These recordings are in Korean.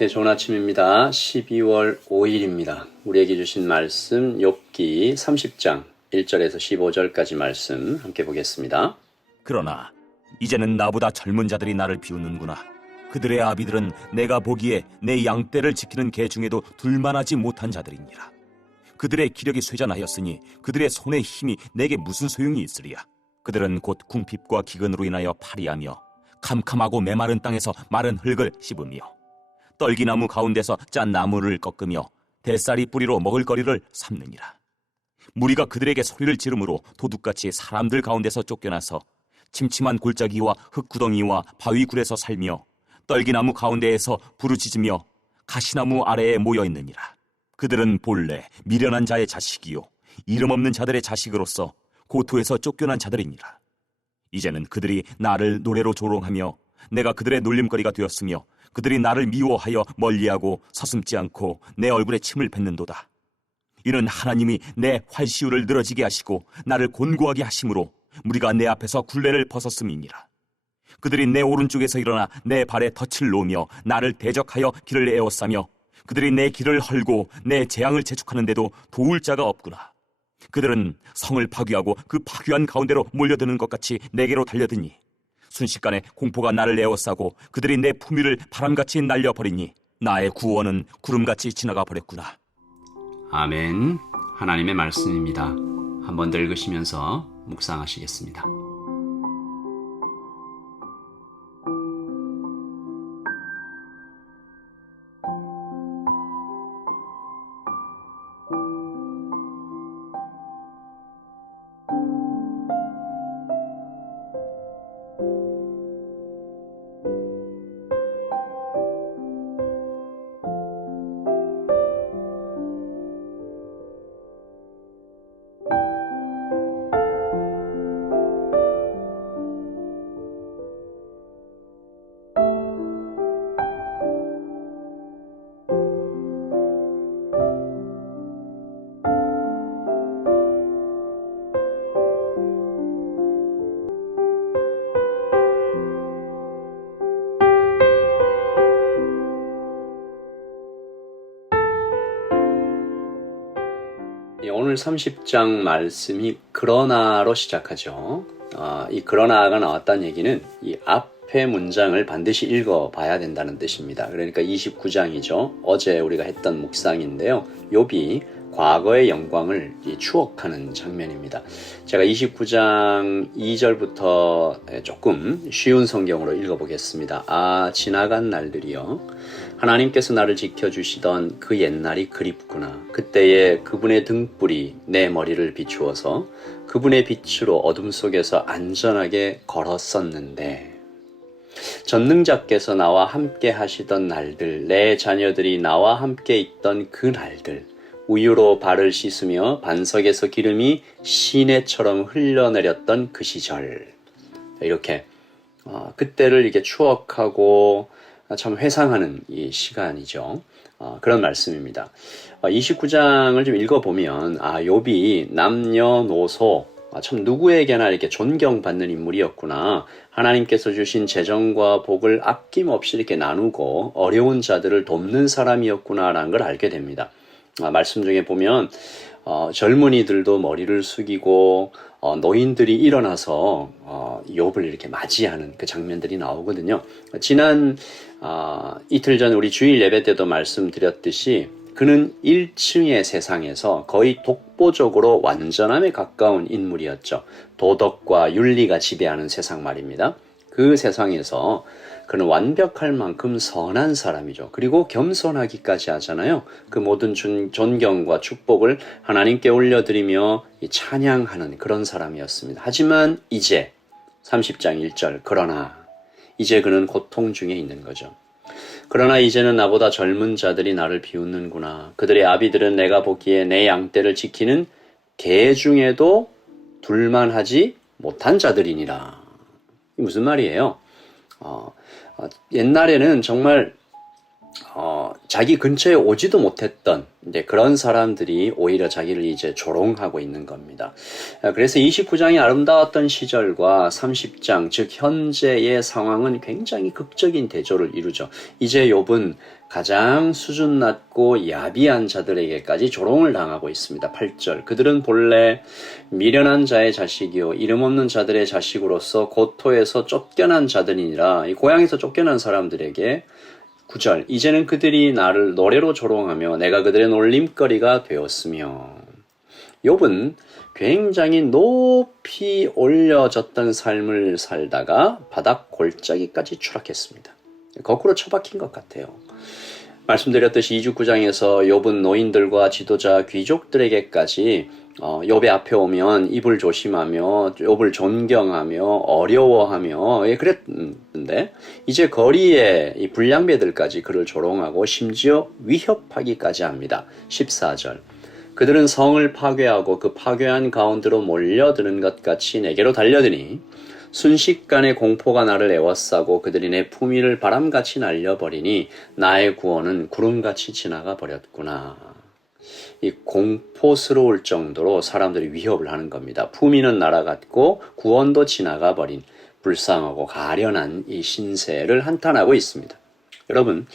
네, 좋은 아침입니다. 12월 5일입니다. 우리에게 주신 말씀 욥기 30장 1절에서 15절까지 말씀 함께 보겠습니다. 그러나 이제는 나보다 젊은 자들이 나를 비웃는구나. 그들의 아비들은 내가 보기에 내 양떼를 지키는 개 중에도 둘만하지 못한 자들이니라. 그들의 기력이 쇠잔하였으니 그들의 손의 힘이 내게 무슨 소용이 있으리야. 그들은 곧 궁핍과 기근으로 인하여 파리하며 캄캄하고 메마른 땅에서 마른 흙을 씹으며 떨기나무 가운데서 짠 나무를 꺾으며 대쌀이 뿌리로 먹을거리를 삼느니라. 무리가 그들에게 소리를 지르므로 도둑같이 사람들 가운데서 쫓겨나서 침침한 골짜기와 흙구덩이와 바위굴에서 살며 떨기나무 가운데에서 부르짖으며 가시나무 아래에 모여있느니라. 그들은 본래 미련한 자의 자식이요 이름 없는 자들의 자식으로서 고토에서 쫓겨난 자들이니라. 이제는 그들이 나를 노래로 조롱하며 내가 그들의 놀림거리가 되었으며 그들이 나를 미워하여 멀리하고 서슴지 않고 내 얼굴에 침을 뱉는도다. 이는 하나님이 내 활시울을 늘어지게 하시고 나를 곤고하게 하심으로 무리가 내 앞에서 굴레를 벗었음이니라. 그들이 내 오른쪽에서 일어나 내 발에 덫을 놓으며 나를 대적하여 길을 에워싸며 그들이 내 길을 헐고 내 재앙을 재촉하는데도 도울 자가 없구나. 그들은 성을 파괴하고 그 파괴한 가운데로 몰려드는 것 같이 내게로 달려드니 순식간에 공포가 나를 에워싸고 그들이 내 품위를 바람같이 날려버리니 나의 구원은 구름같이 지나가 버렸구나. 아멘. 하나님의 말씀입니다. 한번 더 읽으시면서 묵상하시겠습니다. 오늘 30장 말씀이 그러나로 시작하죠. 이 그러나가 나왔다는 얘기는 이 앞에 문장을 반드시 읽어봐야 된다는 뜻입니다. 그러니까 29장이죠. 어제 우리가 했던 묵상인데요. 욥이 과거의 영광을 추억하는 장면입니다. 제가 29장 2절부터 조금 쉬운 성경으로 읽어보겠습니다. 지나간 날들이요. 하나님께서 나를 지켜주시던 그 옛날이 그립구나. 그때에 그분의 등불이 내 머리를 비추어서 그분의 빛으로 어둠 속에서 안전하게 걸었었는데 전능자께서 나와 함께 하시던 날들, 내 자녀들이 나와 함께 있던 그 날들, 우유로 발을 씻으며 반석에서 기름이 시내처럼 흘러내렸던 그 시절, 이렇게 그때를 이렇게 추억하고 참 회상하는 이 시간이죠. 그런 말씀입니다. 29장을 좀 읽어보면 욥이 남녀노소 참 누구에게나 이렇게 존경받는 인물이었구나. 하나님께서 주신 재정과 복을 아낌없이 이렇게 나누고 어려운 자들을 돕는 사람이었구나라는 걸 알게 됩니다. 말씀 중에 보면 젊은이들도 머리를 숙이고 노인들이 일어나서 욥을 이렇게 맞이하는 그 장면들이 나오거든요. 지난 이틀 전 우리 주일 예배 때도 말씀드렸듯이 그는 1층의 세상에서 거의 독보적으로 완전함에 가까운 인물이었죠. 도덕과 윤리가 지배하는 세상 말입니다. 그 세상에서 그는 완벽할 만큼 선한 사람이죠. 그리고 겸손하기까지 하잖아요. 그 모든 존경과 축복을 하나님께 올려드리며 찬양하는 그런 사람이었습니다. 하지만 이제 30장 1절 그러나 이제 그는 고통 중에 있는 거죠. 그러나 이제는 나보다 젊은 자들이 나를 비웃는구나. 그들의 아비들은 내가 보기에 내 양떼를 지키는 개 중에도 둘만하지 못한 자들이니라. 이게 무슨 말이에요? 옛날에는 정말 자기 근처에 오지도 못했던 이제 그런 사람들이 오히려 자기를 이제 조롱하고 있는 겁니다. 그래서 29장이 아름다웠던 시절과 30장, 즉 현재의 상황은 굉장히 극적인 대조를 이루죠. 이제 욥은 가장 수준 낮고 야비한 자들에게까지 조롱을 당하고 있습니다. 8절. 그들은 본래 미련한 자의 자식이요 이름 없는 자들의 자식으로서 고토에서 쫓겨난 자들이니라. 이 고향에서 쫓겨난 사람들에게 9절. 이제는 그들이 나를 노래로 조롱하며 내가 그들의 놀림거리가 되었으며. 욥은 굉장히 높이 올려졌던 삶을 살다가 바닥 골짜기까지 추락했습니다. 거꾸로 처박힌 것 같아요. 말씀드렸듯이 29장에서 욥은 노인들과 지도자 귀족들에게까지 욥의 앞에 오면 입을 조심하며 욥을 존경하며 어려워하며 그랬는데 이제 거리에 이 불량배들까지 그를 조롱하고 심지어 위협하기까지 합니다. 14절. 그들은 성을 파괴하고 그 파괴한 가운데로 몰려드는 것 같이 내게로 달려드니 순식간에 공포가 나를 에워싸고 그들이 내 품위를 바람같이 날려버리니 나의 구원은 구름같이 지나가 버렸구나. 이 공포스러울 정도로 사람들이 위협을 하는 겁니다. 품위는 날아갔고 구원도 지나가 버린 불쌍하고 가련한 이 신세를 한탄하고 있습니다. 여러분,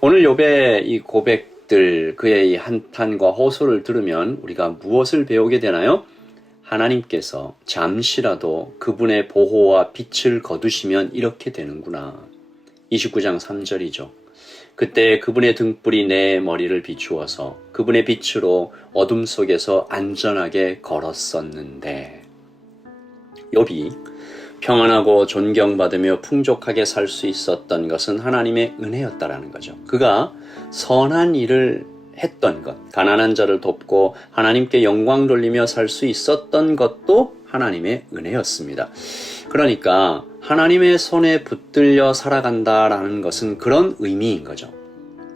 오늘 욥의 이 고백들, 그의 이 한탄과 호소를 들으면 우리가 무엇을 배우게 되나요? 하나님께서 잠시라도 그분의 보호와 빛을 거두시면 이렇게 되는구나. 29장 3절이죠. 그때 그분의 등불이 내 머리를 비추어서 그분의 빛으로 어둠 속에서 안전하게 걸었었는데. 욥이 평안하고 존경받으며 풍족하게 살 수 있었던 것은 하나님의 은혜였다라는 거죠. 그가 선한 일을 했던 것, 가난한 자를 돕고 하나님께 영광 돌리며 살 수 있었던 것도 하나님의 은혜였습니다. 그러니까 하나님의 손에 붙들려 살아간다라는 것은 그런 의미인 거죠.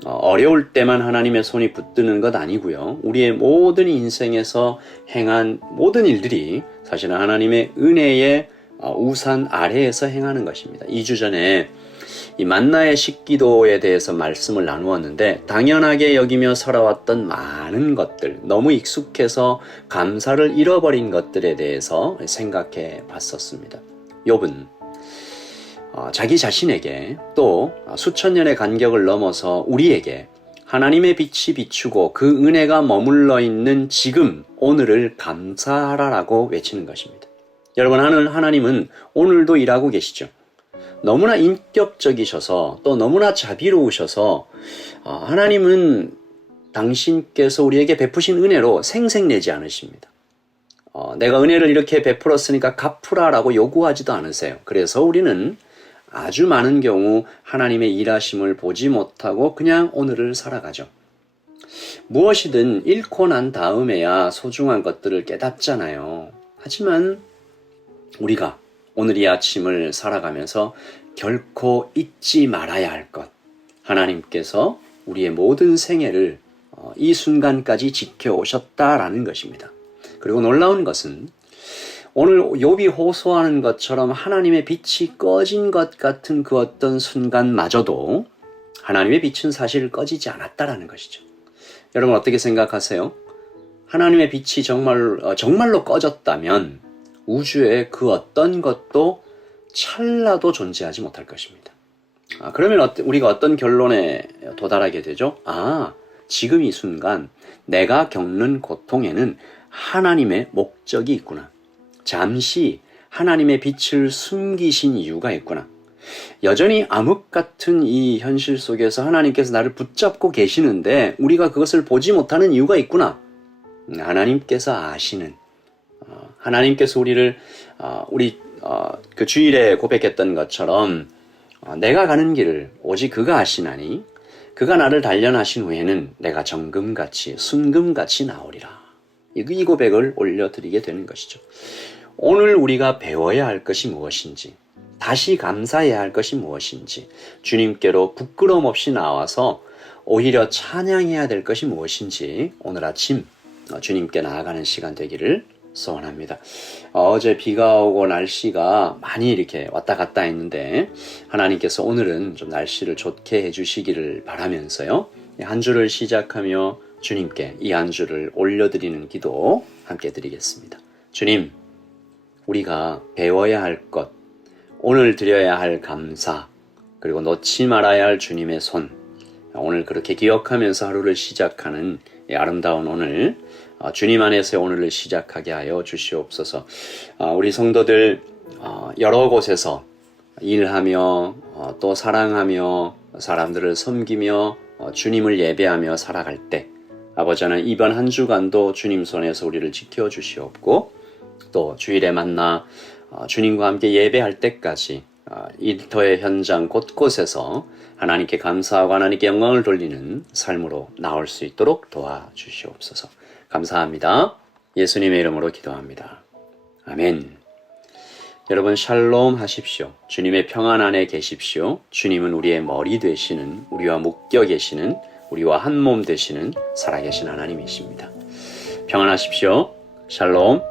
어려울 때만 하나님의 손이 붙드는 것 아니고요. 우리의 모든 인생에서 행한 모든 일들이 사실은 하나님의 은혜의 우산 아래에서 행하는 것입니다. 2주 전에 이 만나의 식기도에 대해서 말씀을 나누었는데 당연하게 여기며 살아왔던 많은 것들, 너무 익숙해서 감사를 잃어버린 것들에 대해서 생각해 봤었습니다. 욥은 자기 자신에게 또 수천 년의 간격을 넘어서 우리에게 하나님의 빛이 비추고 그 은혜가 머물러 있는 지금 오늘을 감사하라라고 외치는 것입니다. 여러분, 하나님은 오늘도 일하고 계시죠. 너무나 인격적이셔서 또 너무나 자비로우셔서 하나님은 당신께서 우리에게 베푸신 은혜로 생색내지 않으십니다. 내가 은혜를 이렇게 베풀었으니까 갚으라라고 요구하지도 않으세요. 그래서 우리는 아주 많은 경우 하나님의 일하심을 보지 못하고 그냥 오늘을 살아가죠. 무엇이든 잃고 난 다음에야 소중한 것들을 깨닫잖아요. 하지만 우리가 오늘 이 아침을 살아가면서 결코 잊지 말아야 할 것, 하나님께서 우리의 모든 생애를 이 순간까지 지켜오셨다라는 것입니다. 그리고 놀라운 것은 오늘 욥이 호소하는 것처럼 하나님의 빛이 꺼진 것 같은 그 어떤 순간마저도 하나님의 빛은 사실 꺼지지 않았다라는 것이죠. 여러분 어떻게 생각하세요? 하나님의 빛이 정말로 꺼졌다면 우주에 그 어떤 것도 찰나도 존재하지 못할 것입니다. 그러면 우리가 어떤 결론에 도달하게 되죠? 지금 이 순간 내가 겪는 고통에는 하나님의 목적이 있구나. 잠시 하나님의 빛을 숨기신 이유가 있구나. 여전히 암흑 같은 이 현실 속에서 하나님께서 나를 붙잡고 계시는데 우리가 그것을 보지 못하는 이유가 있구나. 하나님께서 아시는, 하나님께서 우리를 그 주일에 고백했던 것처럼 내가 가는 길을 오직 그가 아시나니 그가 나를 단련하신 후에는 내가 정금같이 순금같이 나오리라. 이 고백을 올려드리게 되는 것이죠. 오늘 우리가 배워야 할 것이 무엇인지, 다시 감사해야 할 것이 무엇인지, 주님께로 부끄러움 없이 나와서 오히려 찬양해야 될 것이 무엇인지 오늘 아침 주님께 나아가는 시간 되기를 소원합니다. 어제 비가 오고 날씨가 많이 이렇게 왔다 갔다 했는데 하나님께서 오늘은 좀 날씨를 좋게 해주시기를 바라면서요. 한 주를 시작하며 주님께 이 한 주를 올려드리는 기도 함께 드리겠습니다. 주님, 우리가 배워야 할 것, 오늘 드려야 할 감사, 그리고 놓지 말아야 할 주님의 손, 오늘 그렇게 기억하면서 하루를 시작하는 이 아름다운 오늘, 주님 안에서 오늘을 시작하게 하여 주시옵소서. 우리 성도들 여러 곳에서 일하며 또 사랑하며 사람들을 섬기며 주님을 예배하며 살아갈 때 아버지 하나님, 이번 한 주간도 주님 손에서 우리를 지켜주시옵고 또 주일에 만나 주님과 함께 예배할 때까지 일터의 현장 곳곳에서 하나님께 감사하고 하나님께 영광을 돌리는 삶으로 나올 수 있도록 도와주시옵소서. 감사합니다. 예수님의 이름으로 기도합니다. 아멘. 여러분 샬롬 하십시오. 주님의 평안 안에 계십시오. 주님은 우리의 머리 되시는, 우리와 묶여 계시는, 우리와 한 몸 되시는 살아계신 하나님이십니다. 평안하십시오. 샬롬.